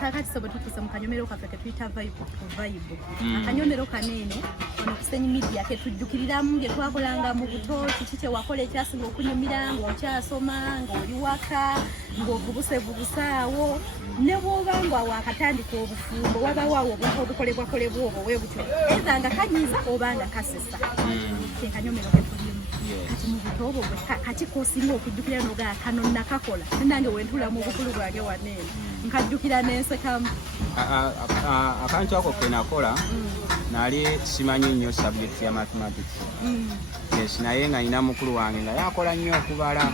kakati sobo tutuse mu kanyomero kaffe ke tuyita vibe. Akanyomero kanene ono kusenyi media ke tujjukiriramu nge twakolanga mu buto kiki kye wakola ekyasinga okunyumira ng'okyasoma ng'oli waka ng'ogubusebubusaawo ne bw'oba nga wakatandika obufumbo wabaawo obuntu obukolebwakolebwa obwo bwe butyo eza nga kanyiza oba nga kasesa ke kanyomero ke tulimu kati mu buto obwo kati koosinga okujjukira noga kano nakakola nange wentula mu bukulu bwange waneene nkajjukira n'ensekamu akantu ako ke nakola nali simanyi nnyo subject ya mathematics yes naye nga nina mukulu wange nga yakola nnyo okubala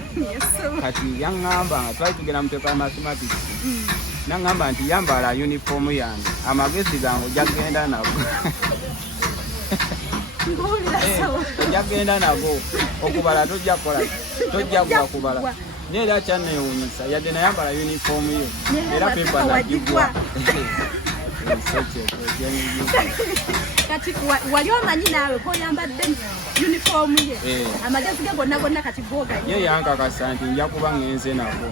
kati yaŋŋamba nga twali tugenda mu pepa ya mathematics naŋŋamba nti yambala uniform yange amagezi gange ojagenda nago ojagenda nago okubala tojja kuba kubala neera kyanneewuunyisa yadde nayambala uniform ye era pepa nagigwa kati wali omanyi naawe koyambadde uniform ye amagezi ge gonna kati gogaye ye yankakasa nti nja kuba ngenze nako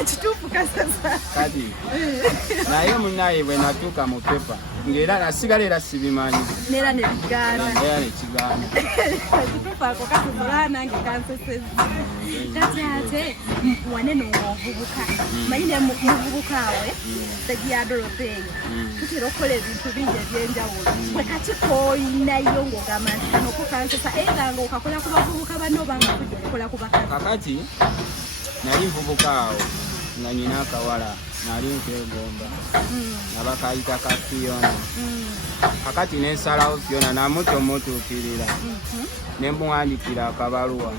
ekituufu kasasa kati naye munaye bwe natuuka mu pepa ng'era nasigala era sibimanyi neera nebigaana ekituufu ako katuzola nange kansesezi kati ate wanene ng'ovubuka manyi ne muvubuka we Segiya Dorothea tutera okukola ebintu bingi ebyenjawulo bwe kati koyinayo ng'ogamba nti kano kukansesa era nga okakola ku bavubuka banno oba nga kujja okukola ku bakazi kakati nali nvubuka awo nga nyina akawala nali nkwegomba nga bakayita ka Fiona kakati nensalawo Fiona namutomutuukirira nemuwandikira akabaluwa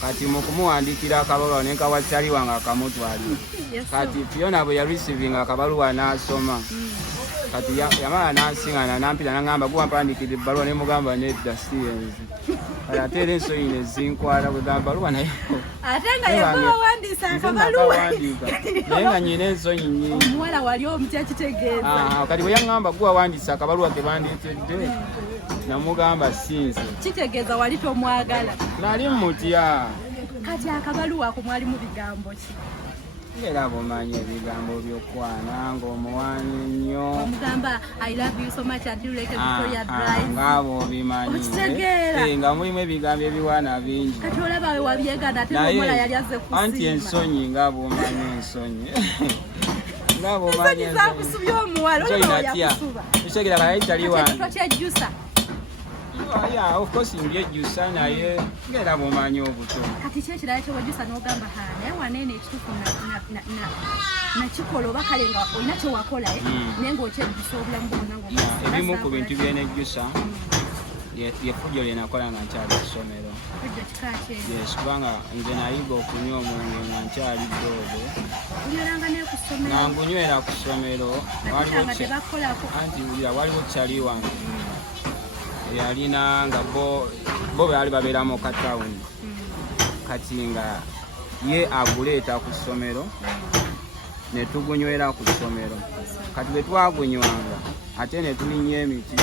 kati mu kumuwandikira akabaluwa nenkawa kyali wange akamutwalira kati Fiona bwe yareceiving akabaluwa n'asoma kati yamala n'ansiŋŋana nampita naŋŋamba guwampandikira ebbaluwa nemugamba nedda siyenzi kati ate era ensonyi ne zinkwata bwegamba baluwa naye ate nga yebawandiisa akabaluwa naye nga nyina ensonyi nnyingi omuwala wali omutya kitegeeza kati bwe yaŋŋamba guwawandiisa akabaluwa ke bandeetedde namugamba sinze kitegeeza wali tomwagala nali mutya kati akabaluwa ako mwalimu bigambo ki era bumanyi ebigambo byokwana ng'omuwani nnyo omugamba I love you so much until like Victoria Drive ngaabo obimanyi nga mulimu ebigambo ebiwaana bingi kati olaba we wabyegana ate omuwala yali azze kusiima anti ensonyi ngaabo omanyi ensonyi ngaabo omanyi ensonyi zakusubya omuwala olaba yakusuba ekitegeera kayali tali wange kyejjusa of course mbyejjusa naye ng'era bumanyi obuto kati kyekirala kyewajjusa n'ogamba naye waneene ekituufu nakikola oba kale nga olina kyewakola naye ng'okyejjusa obulamu bwonna ebimu ku bintu byenejjusa lyefujjo lye nakola nga nkyali ku ssomero kubanga nze nayiga okunywa omwenge nga nkyali ddoogo nga ngunywera ku ssomero anti waliwo kyali wange yalina nga bo baali babeera mu katawuni kati nga ye aguleeta ku ssomero ne tugunywera ku ssomero kati bwe twagunywanga ate ne tulinya emiti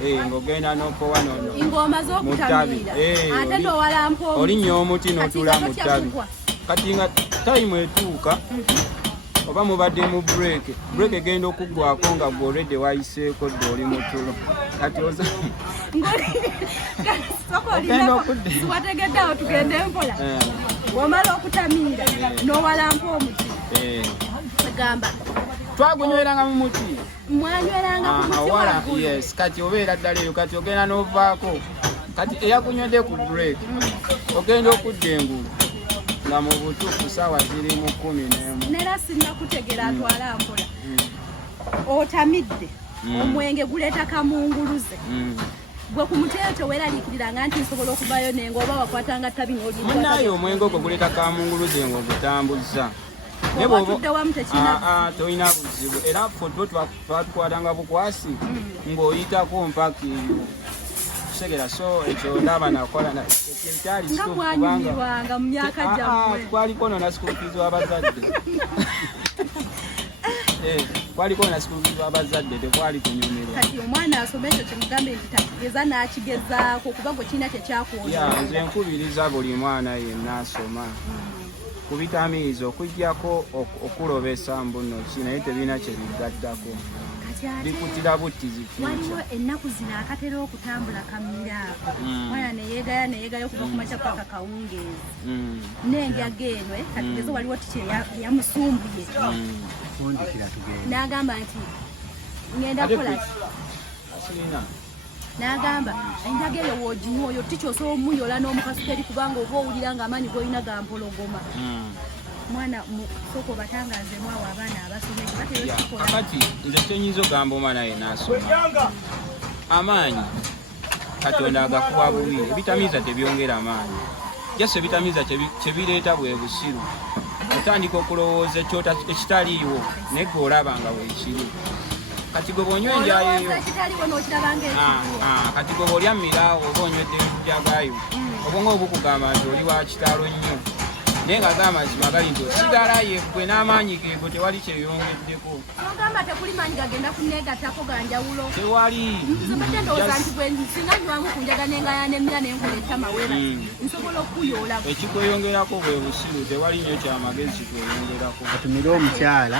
ng'ogenda n'okowa ng'omaze okutamira ate n'owalampa olinnya omuti n'otula mu ttabi kati nga tayimu etuuka oba mubadde mu break egenda okuggwako nga gwe already wayiseeko dde oli mu tulo kati wategeddeawo tugende empola omala okutamiira n'owalampa omuti gamba twagunyweranga mu muti mwanyweranga ku muti yes kati obeera ddala eyo kati ogenda n'ovaako kati eyakunywedde ku break ogenda okudda engulu nga mu butuufu saawa ziri mu 11 nera sinnakutegera atwala mpola otamidde omwenge guleeta kamunguluze gwe ku muteekyo weeraliikiriranga nti nsobola okuvayo nenga oba wakwatanga ttabi n'olimunaye omwenge ogwo guleeta kamunguluze ng'ogutambuza tolina buzibu era ffe twatukwatanga bukwasi ng'oyitako mpaka segera so ekyo ndaba nakola kyali kubanga mu myaka gyammwe twaliko nona sikulikizo abazadde twaliko na sikulikizo abazadde tekwali kunyumirwa kati omwana asoma ekyo kyemugambe nti takigeza n'akigezaako kuba gwe kirina kyekyakuwonya nze nkubiriza buli mwana yenna asoma ku bitamiiza okujjako okulobesa mbuno ki naye tebirina kye bigattako bikutira buttizi waliwo ennaku zino akatera okutambula kamiraako mwana neyeegayo okuva ku makya paka kawungeezi n'enjaga eno katugeze waliwo tiki yamusumbuye n'agamba nti ngenda kukolaki n'agamba enjaga eyo wooginywa oyo tiki osobola omuyola n'omukasukeri kubanga oba owulira ng'amaanyi g'olina gampologoma mwana soko batangazeemu awo abaana abasomeki bateekikola kati nze tenyinza ogamba omwana ye n'asoma amaanyi katonda agakuba bubi ebitamiiza tebyongera amaanyi jase ebitamiiza kyebireeta bwe busiru otandika okulowooza ekitaliiwo naye gwe olaba nga weekiri kati gwe bw'onywa enjayeyo kati gwe bw'olya miraawo oba onywedde jagayo obwongo obukugamba nti oli wa kitalo nnyo naye nga z'amazima gali nti osigala yeggwe n'amaanyi geego tewali kyeyongeddeko ogamba tekuli maanyi gagenda kuneegattako ganjawulo tewali nsobadde ndowooza nti gwe singa nywamu ku njaga nengaaya n'emmira n'enkola ettama weebasi nsobola okuyola ekikweyongerako bwe busiru tewali nnyo kyamagezi kikweyongerako atumire omukyala